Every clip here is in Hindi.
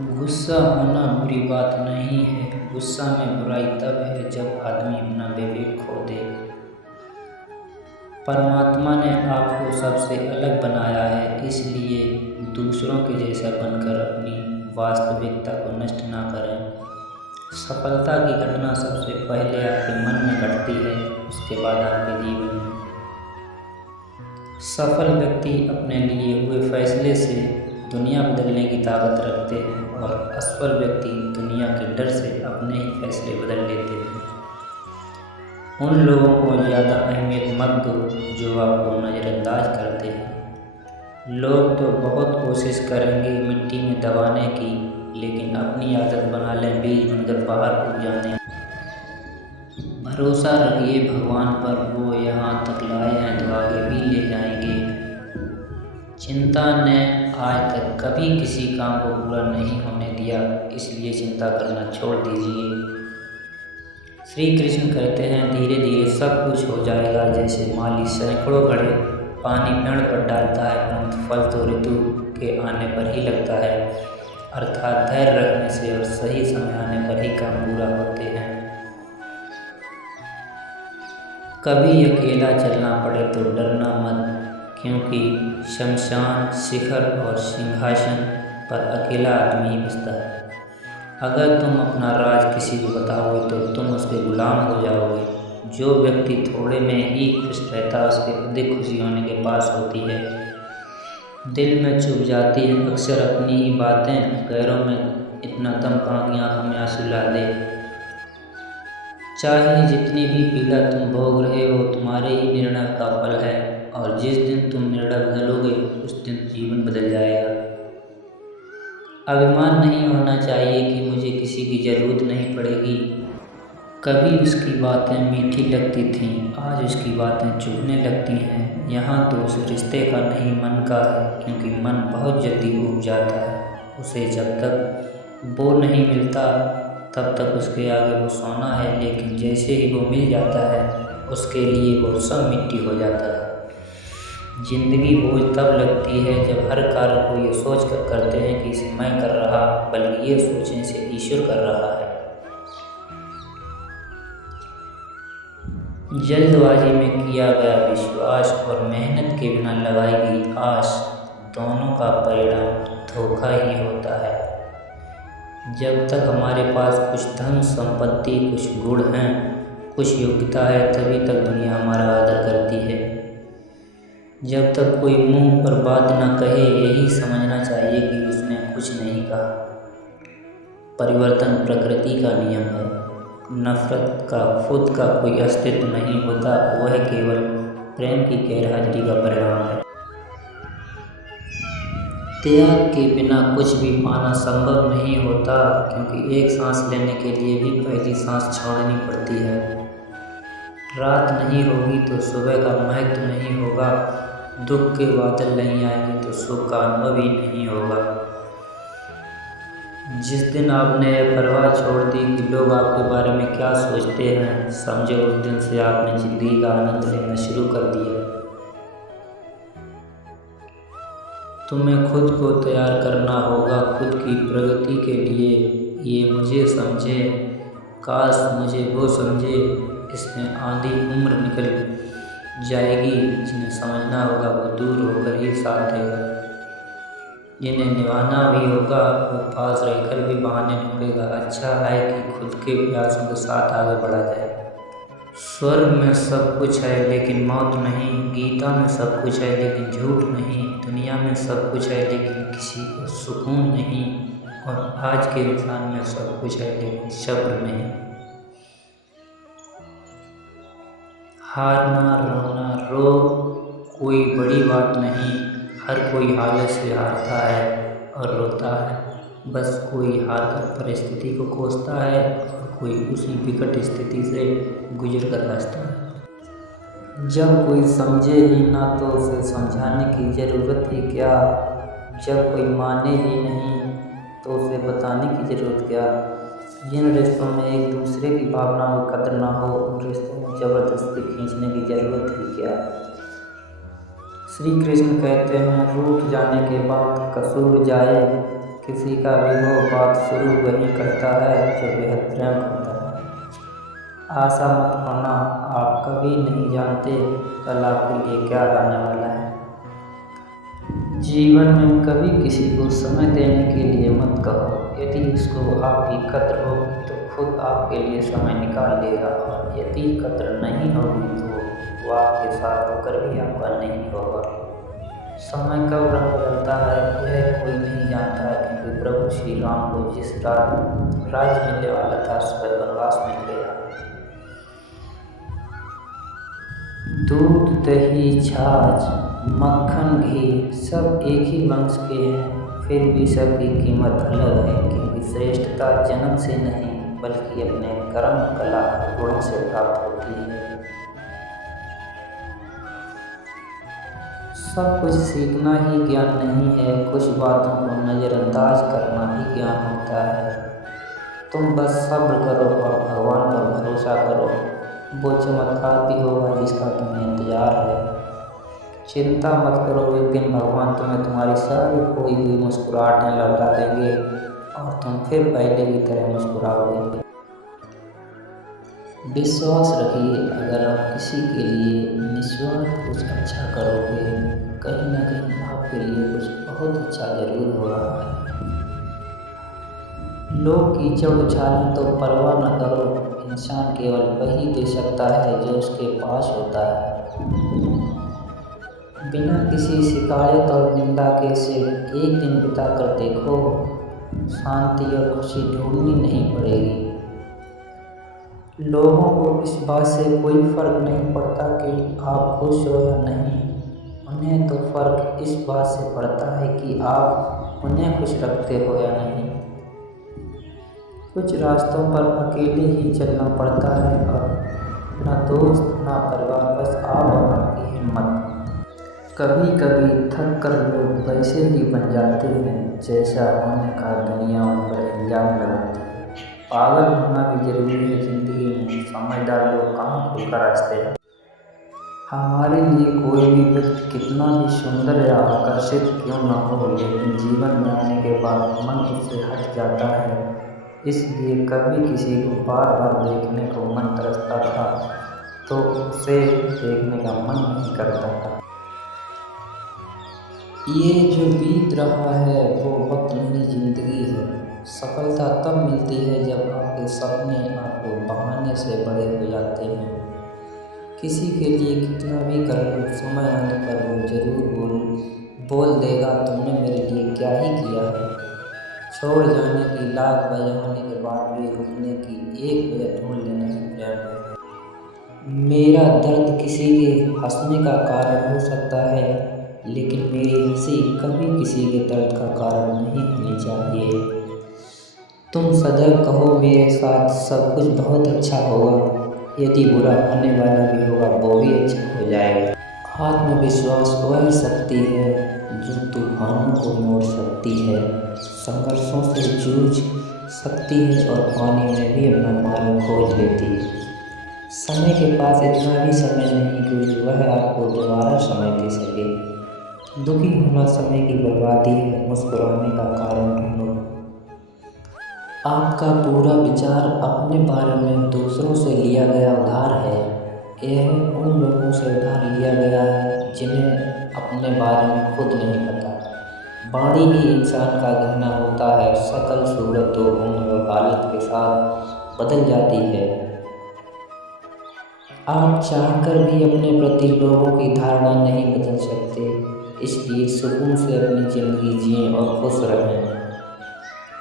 गुस्सा होना बुरी बात नहीं है। गुस्सा में बुराई तब है जब आदमी अपना विवेक खो दे। परमात्मा ने आपको सबसे अलग बनाया है, इसलिए दूसरों के जैसा बनकर अपनी वास्तविकता को नष्ट ना करें। सफलता की घटना सबसे पहले आपके मन में घटती है, उसके बाद आपके जीवन में। सफल व्यक्ति अपने लिए हुए फैसले से दुनिया बदलने की ताकत रखते हैं और असफल व्यक्ति दुनिया के डर से अपने ही फैसले बदल लेते हैं। उन लोगों को ज़्यादा अहमियत मत दो जो आपको नज़रअंदाज करते हैं। लोग तो बहुत कोशिश करेंगे मिट्टी में दबाने की, लेकिन अपनी आदत बना लें बीज बनकर बाहर उग जाने। भरोसा रखिए भगवान पर, वो यहाँ तक लाए हैं तो आगे भी ले जाएंगे। चिंता ने आज तक कभी किसी काम को पूरा नहीं होने दिया, इसलिए चिंता करना छोड़ दीजिए। श्री कृष्ण कहते हैं धीरे धीरे सब कुछ हो जाएगा। जैसे माली सैकड़ों घड़े पानी पेड़ पर डालता है, परंतु फल तो ऋतु के आने पर ही लगता है। अर्थात धैर्य रखने से और सही समय आने पर ही काम पूरा होते हैं। कभी अकेला चलना पड़े तो डरना मत, क्योंकि शमशान, शिखर और सिंहासन पर अकेला आदमी ही बसता है। अगर तुम अपना राज किसी को बताओगे तो तुम उसके गुलाम हो जाओगे। जो व्यक्ति थोड़े में ही खुश रहता है, उसके अधिक खुशी होने के पास होती है। दिल में चुभ जाती है अक्सर अपनी ही बातें, गैरों में इतना दम कहाँ की आंखों में आंसू ला दे। चाहे जितनी भी पीड़ा तुम भोग रहे हो, तुम्हारे ही निर्णय का फल है, और जिस दिन तुम निर्णय बदलोगे उस दिन जीवन बदल जाएगा। अभिमान नहीं होना चाहिए कि मुझे किसी की ज़रूरत नहीं पड़ेगी। कभी उसकी बातें मीठी लगती थीं, आज उसकी बातें चुभने लगती हैं। यहाँ दोष रिश्ते का नहीं मन का है, क्योंकि मन बहुत जल्दी ऊब जाता है। उसे जब तक वो नहीं मिलता तब तक उसके आगे वो सोना है, लेकिन जैसे ही वो मिल जाता है उसके लिए वो सब मिट्टी हो जाता है। जिंदगी बोझ तब लगती है जब हर कार्य को ये सोच कर करते हैं कि इसे मैं कर रहा, बल्कि ये सोचें से ईश्वर कर रहा है। जल्दबाजी में किया गया विश्वास और मेहनत के बिना लगाई गई आस, दोनों का परिणाम धोखा ही होता है। जब तक हमारे पास कुछ धन संपत्ति, कुछ गुण हैं, कुछ योग्यता है, तभी तक दुनिया हमारा आदर करती है। जब तक कोई मुंह पर बात न कहे, यही समझना चाहिए कि उसने कुछ नहीं कहा। परिवर्तन प्रकृति का नियम है। नफरत का खुद का कोई अस्तित्व नहीं होता, वह केवल प्रेम की गैरहाजिरी का परिणाम है। त्याग के बिना कुछ भी पाना संभव नहीं होता, क्योंकि एक सांस लेने के लिए भी पहली सांस छोड़नी पड़ती है। रात नहीं होगी तो सुबह का महत्व नहीं होगा, दुख के बादल नहीं आएंगे तो सुख का अनुभव ही नहीं होगा। जिस दिन आपने यह परवाह छोड़ दी कि लोग आपके बारे में क्या सोचते हैं, समझो उस दिन से आपने जिंदगी का आनंद लेना शुरू कर दिया। तुम्हें खुद को तैयार करना होगा खुद की प्रगति के लिए। ये मुझे समझे, काश मुझे वो समझे। इसमें आधी उम्र निकल जाएगी, जिन्हें समझना होगा वो दूर होकर ही साथ देगा। जिन्हें निभाना भी होगा वो पास रहकर भी बहाने ढूंढेगा। अच्छा है कि खुद के प्रयासों के साथ आगे बढ़ा जाए। स्वर्ग में सब कुछ है लेकिन मौत नहीं, गीता में सब कुछ है लेकिन झूठ नहीं, दुनिया में सब कुछ है लेकिन किसी को सुकून नहीं, और आज के इंसान में सब कुछ है लेकिन सब्र नहीं। हारना, रोना, रो कोई बड़ी बात नहीं। हर कोई हालत से हारता है और रोता है। बस कोई हार कर परिस्थिति को कोसता है और कोई उसी विकट स्थिति से गुजर कर बचता है। जब कोई समझे ही ना तो उसे समझाने की ज़रूरत ही क्या। जब कोई माने ही नहीं तो उसे बताने की ज़रूरत क्या। जिन रिश्तों में एक दूसरे की भावनाओं की कदर ना हो, उन रिश्तों में ज़बरदस्ती खींचने की ज़रूरत ही क्या। श्री कृष्ण कहते हैं रूठ जाने के बाद कसूर जाए, किसी का भी हो, बात शुरू वही करता है जो बेहद प्रेम करता है। आशा मत खोना, आप कभी नहीं जानते कल आपके लिए क्या आने वाला है। जीवन में कभी किसी को समय देने के लिए मत कहो। यदि उसको आपकी कद्र होगी तो खुद आपके लिए समय निकाल लेगा, और यदि कद्र नहीं होगी तो वो आपके साथ होकर भी आपका नहीं होगा। समय कब रंग बदलता है यह कोई नहीं जानता, क्योंकि प्रभु श्री राम को जिस राज मिलने वाला था उस पर वनवास मिल गया। दूध, दही, छाछ, मक्खन, घी सब एक ही वंश के हैं, फिर भी सबकी कीमत अलग है, क्योंकि श्रेष्ठता जन्म से नहीं बल्कि अपने कर्म, कला, गुण से प्राप्त होती है। सब कुछ सीखना ही ज्ञान नहीं है, कुछ बातों को नज़रअंदाज करना ही ज्ञान होता है। तुम बस सब्र करो और भगवान पर भरोसा करो, वो चमत्कार भी होगा जिसका तुम्हें इंतजार है। चिंता मत करो, एक दिन भगवान तुम्हें तुम्हारी सारी खोई हुई मुस्कुराहटें लौटा देंगे और तुम फिर पहले की तरह मुस्कुराओगे। विश्वास रखिए, अगर आप किसी के लिए निस्वार्थ कुछ अच्छा करोगे, कहीं ना कहीं आपके लिए कुछ बहुत अच्छा जरूर हो रहा है। लोग कीचड़ उछालें तो परवाह न करो, इंसान केवल वही दे सकता है जो उसके पास होता है। बिना किसी शिकायत और निंदा के सिर्फ एक दिन बिता कर देखो, शांति और खुशी ढूंढनी नहीं पड़ेगी। लोगों को इस बात से कोई फर्क नहीं पड़ता कि आप खुश हो या नहीं, उन्हें तो फर्क इस बात से पड़ता है कि आप उन्हें खुश रखते हो या नहीं। कुछ रास्तों पर अकेले ही चलना पड़ता है, और ना दोस्त ना परिवार, बस आप और आपकी हिम्मत। कभी कभी थक कर लोग वैसे ही बन जाते हैं जैसा होने का दुनिया उन पर इल्जाम लगाती है। पागल होना भी जरूरी है जिंदगी में, समझदार लोग कहाँ खुलकर हंसते हैं। हमारे लिए कोई भी व्यक्ति कितना भी सुंदर या आकर्षित क्यों न हो, लेकिन जीवन में आने के बाद मन उससे हट जाता है। इसलिए कभी किसी को बार बार देखने को मन तरसता था तो उसे देखने का मन नहीं करता था। ये जो बीत रहा है वो वक्त नहीं, जिंदगी है। सफलता तब मिलती है जब आपके सपने आपको बहाने से बड़े हो जाते हैं। किसी के लिए कितना भी कर लो, समय आने पर वो जरूर बोल देगा तुमने मेरे लिए क्या ही किया है। छोड़ जाने की लाख वजह होने के बाद भी रुकने की एक वजह ढूंढ लेना ही प्रेम है। मेरा दर्द किसी के हंसने का कारण हो सकता है, लेकिन मेरी हंसी कभी किसी के दर्द का कारण नहीं होनी चाहिए। तुम सदैव कहो मेरे साथ सब कुछ बहुत अच्छा होगा, यदि बुरा होने वाला भी होगा वो भी अच्छा हो जाएगा। आत्मविश्वास वह शक्ति है जो तूफानों को मोड़ सकती है, संघर्षों से जूझ सकती है और पानी में भी अपना मार्ग खोज लेती है। समय के पास इतना भी समय नहीं कि वह आपको दोबारा समय दे सके। दुखी होना समय की बर्बादी है, मुस्कुराने का कारण ढूंढो। आपका पूरा विचार अपने बारे में दूसरों से लिया गया उधार है। यह उन लोगों से उधार लिया गया है जिन्हें अपने बारे में खुद नहीं पता। वाणी ही इंसान का गहना होता है, शकल सूरत तो उम्र और हालत के साथ बदल जाती है। आप चाहकर भी अपने प्रति लोगों की धारणा नहीं बदल सकते, इसलिए सुकून से अपनी ज़िंदगी जिएं और खुश रहें।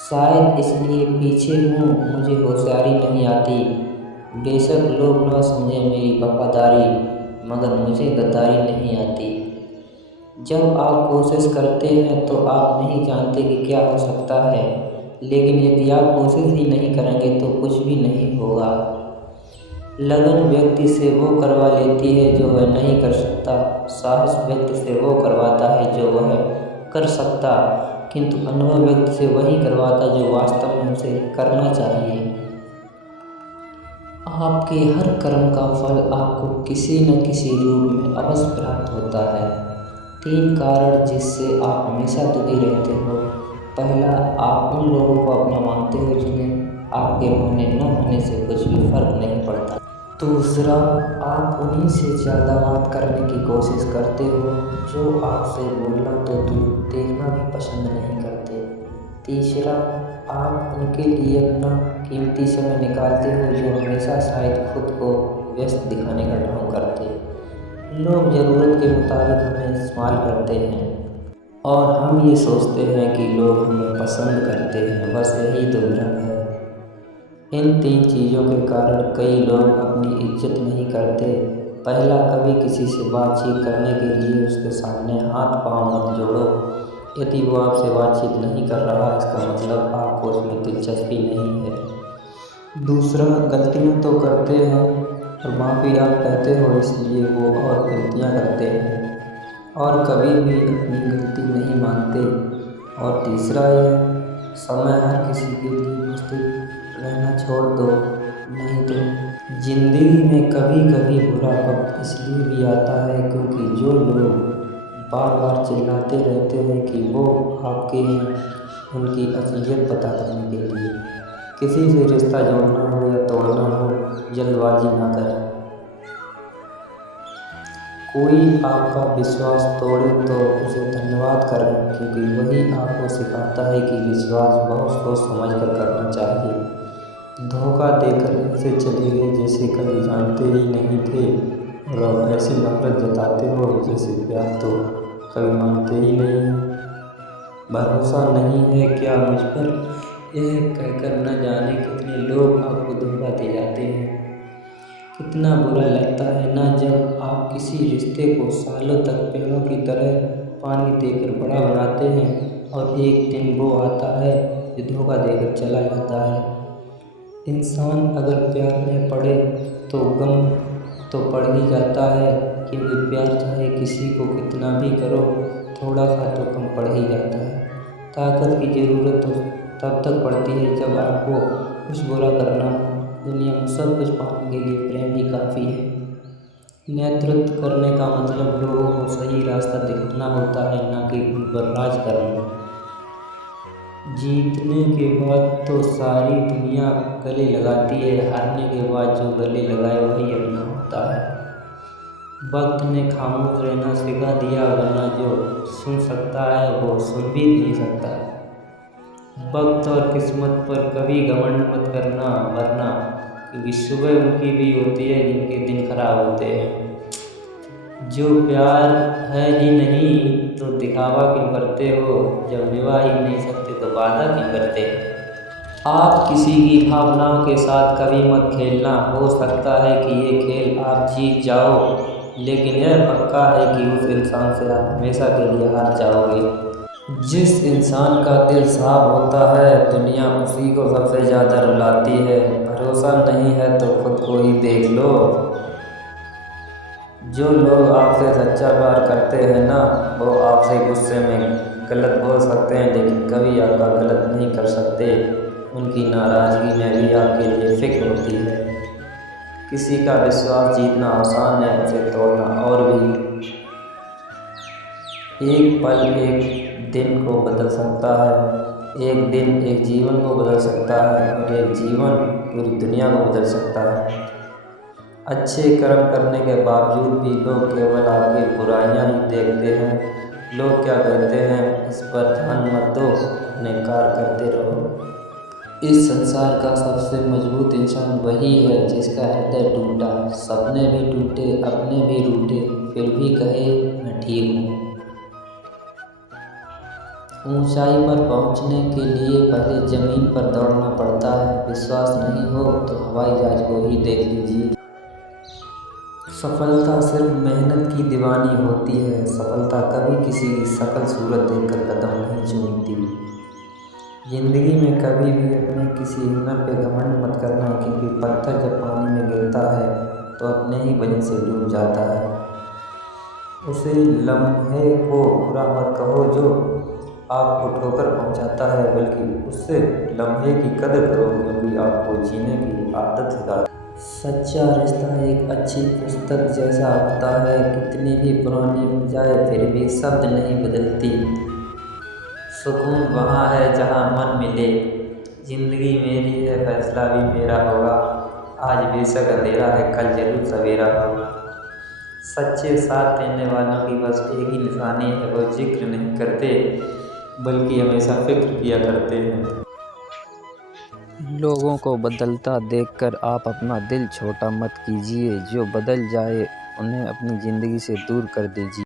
शायद इसलिए पीछे हूँ, मुझे होशियारी नहीं आती। बेशक लोग न समझें मेरी वफादारी, मगर मुझे गद्दारी नहीं आती। जब आप कोशिश करते हैं तो आप नहीं जानते कि क्या हो सकता है, लेकिन यदि आप कोशिश ही नहीं करेंगे तो कुछ भी नहीं होगा। लगन व्यक्ति से वो करवा लेती है जो वह नहीं कर सकता, साहस व्यक्ति से वो करवाता है जो वह कर सकता, किंतु अनुभव व्यक्ति से वही करवाता जो वास्तव में उसे करना चाहिए। आपके हर कर्म का फल आपको किसी न किसी रूप में अवश्य प्राप्त होता है। 3 कारण जिससे आप हमेशा दुखी रहते हो: पहला, आप उन लोगों को अपना मानते हो जिन्हें आपके होने न होने से कुछ भी फर्क नहीं पड़ता। दूसरा, आप उन्हीं से ज़्यादा बात करने की कोशिश करते हो जो आपसे बोलना तो देखना भी पसंद नहीं करते। तीसरा, आप उनके लिए अपना कीमती समय निकालते हो जो हमेशा शायद खुद को व्यस्त दिखाने का ढोंग करते। लोग ज़रूरत के मुताबिक हमें इस्तेमाल करते हैं और हम ये सोचते हैं कि लोग हमें पसंद करते हैं, बस यही तो भ्रम है। इन 3 चीज़ों के कारण कई लोग अपनी इज्जत नहीं करते। पहला, कभी किसी से बातचीत करने के लिए उसके सामने हाथ पांव मत जोड़ो। यदि वो आपसे बातचीत नहीं कर रहा इसका मतलब आपको उसमें दिलचस्पी नहीं है। दूसरा, गलतियाँ तो करते हैं और माफ़ी आप कहते हो इसलिए वो और गलतियाँ करते हैं और कभी भी अपनी गलती नहीं मानते। और तीसरा यह, समय हर किसी के लिए उपस्थित रहना छोड़ दो, नहीं तो जिंदगी में कभी कभी बुरा वक्त इसलिए भी आता है क्योंकि जो लोग बार बार चिल्लाते रहते हैं कि वो आपके हैं, उनकी असलियत पता करने के लिए। किसी से रिश्ता जोड़ना हो या तोड़ना हो, जल्दबाजी ना करें। कोई आपका विश्वास तोड़े तो उसे धन्यवाद करें क्योंकि वही आपको सिखाता है कि विश्वास बहुत सोच समझ कर करना चाहिए। धोखा देकर ऐसे चले गए जैसे कभी जानते ही नहीं थे और अब ऐसी नफरत जताते हो जैसे प्यार तो कभी मानते ही नहीं। भरोसा नहीं है क्या मुझ पर, यह कहकर न जाने कितने लोग आपको धोखा दे जाते हैं। कितना बुरा लगता है ना जब आप किसी रिश्ते को सालों तक पेड़ों की तरह पानी देकर बड़ा बनाते हैं और एक दिन वो आता है जो धोखा देकर चला जाता है। इंसान अगर प्यार में पड़े तो गम तो पड़ ही जाता है, क्योंकि प्यार चाहे किसी को कितना भी करो थोड़ा सा तो कम पड़ ही जाता है। ताकत की ज़रूरत तो तब तक पड़ती है जब आपको कुछ बुरा करना हो। दुनिया में सब कुछ पाने के लिए प्रेम ही काफ़ी है। नेतृत्व करने का मतलब लोगों को सही रास्ता दिखाना होता है, ना कि उन पर राज करना। जीतने के बाद तो सारी दुनिया गले लगाती है, हारने के बाद जो गले लगाए वही अपना होता है। वक्त ने खामोश रहना सिखा दिया, वरना जो सुन सकता है वो सुन भी नहीं सकता। वक्त और किस्मत पर कभी घमंड मत करना, वरना क्योंकि सुबह उनकी भी होती है जिनके दिन खराब होते हैं। जो प्यार है ही नहीं तो दिखावा क्यों करते हो, जब निभा ही नहीं सकते तो वादा क्यों करते। आप किसी की भावनाओं के साथ कभी मत खेलना। हो सकता है कि ये खेल आप जीत जाओ, लेकिन यह पक्का है कि उस इंसान से आप हमेशा के लिए हार जाओगे। जिस इंसान का दिल साफ होता है दुनिया उसी को सबसे ज़्यादा रुलाती है। भरोसा नहीं है तो खुद को ही देख लो। जो लोग आपसे सच्चा प्यार करते हैं ना, वो आपसे गुस्से में गलत बोल सकते हैं लेकिन कभी आपका गलत नहीं कर सकते। उनकी नाराज़गी में भी आपके लिए फिक्र होती है। किसी का विश्वास जीतना आसान है, उसे तोड़ना और भी। एक पल एक दिन को बदल सकता है, एक दिन एक जीवन को बदल सकता है और एक जीवन पूरी दुनिया को बदल सकता है। अच्छे कर्म करने के बावजूद भी लोग केवल आपकी बुराइयां ही देखते हैं। लोग क्या कहते हैं इस पर ध्यान मत दो, अपने कार्य करते रहो। इस संसार का सबसे मजबूत इंसान वही है जिसका हृदय टूटा, सपने भी टूटे, अपने भी रूठे, फिर भी कहे मैं ठीक हूँ। ऊंचाई पर पहुंचने के लिए पहले ज़मीन पर दौड़ना पड़ता है। विश्वास नहीं हो तो हवाई जहाज को ही देख लीजिए। सफलता सिर्फ मेहनत की दीवानी होती है। सफलता कभी किसी की शकल सूरत देखकर कदम नहीं चूमती। जिंदगी में कभी भी अपने किसी हुनर पे घमंड मत करना, क्योंकि पत्थर जब पानी में गिरता है तो अपने ही वजन से डूब जाता है। उसे लम्हे को बुरा मत कहो जो आपको ठोकर पहुंचाता है, बल्कि उससे लम्हे की कदर करो क्योंकि आपको जीने की आदत सिखाता है। सच्चा रिश्ता एक अच्छी पुस्तक जैसा होता है, कितनी भी पुरानी हो जाए फिर भी शब्द नहीं बदलती। सुकून वहाँ है जहाँ मन मिले। जिंदगी मेरी है, फैसला भी मेरा होगा। आज बेशक अंधेरा है, कल जरूर सवेरा होगा। सच्चे साथ देने वालों की बस एक ही निशानी है, वो जिक्र नहीं करते बल्कि हमेशा फिक्र किया करते हैं। लोगों को बदलता देखकर आप अपना दिल छोटा मत कीजिए। जो बदल जाए उन्हें अपनी ज़िंदगी से दूर कर दीजिए।